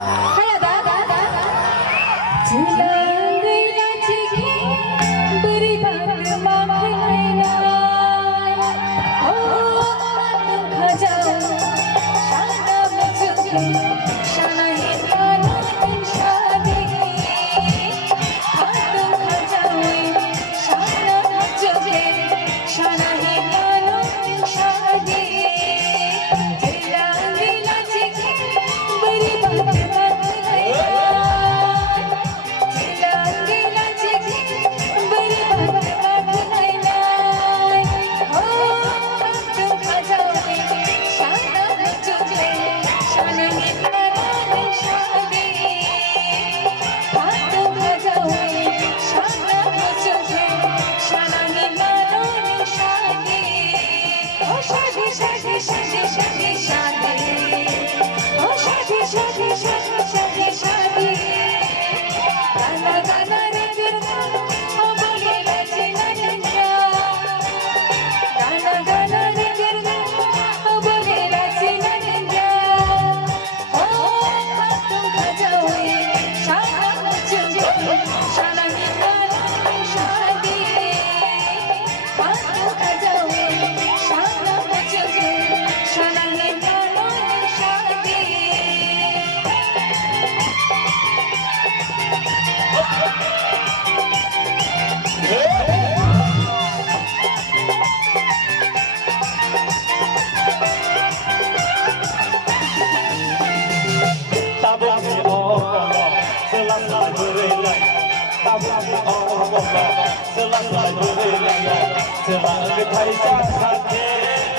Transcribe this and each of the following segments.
Hay ada. Tulang gila ciki beri batu makanai. Oh, atuk khajau shana mujuki shana himana inshadi. Atuk khajau shana mujuki shana himana inshadi. Tulang gila ciki beri batu selesai berlayar selagi Thai sang sakit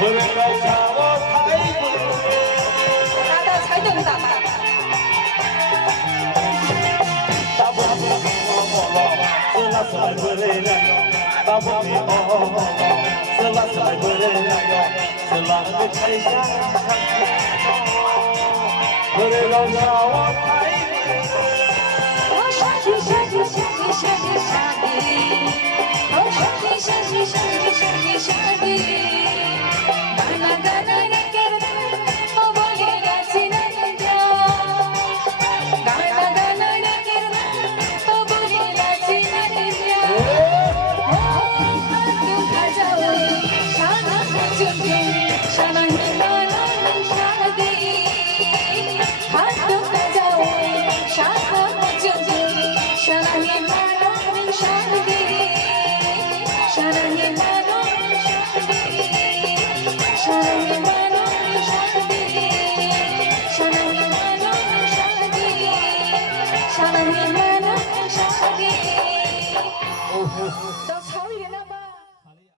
berkacau Thai Ada saya dengar tak? tak boleh selesai berlayar tak boleh selesai berlayar selagi Thai sang sakit berkacau Thai Shana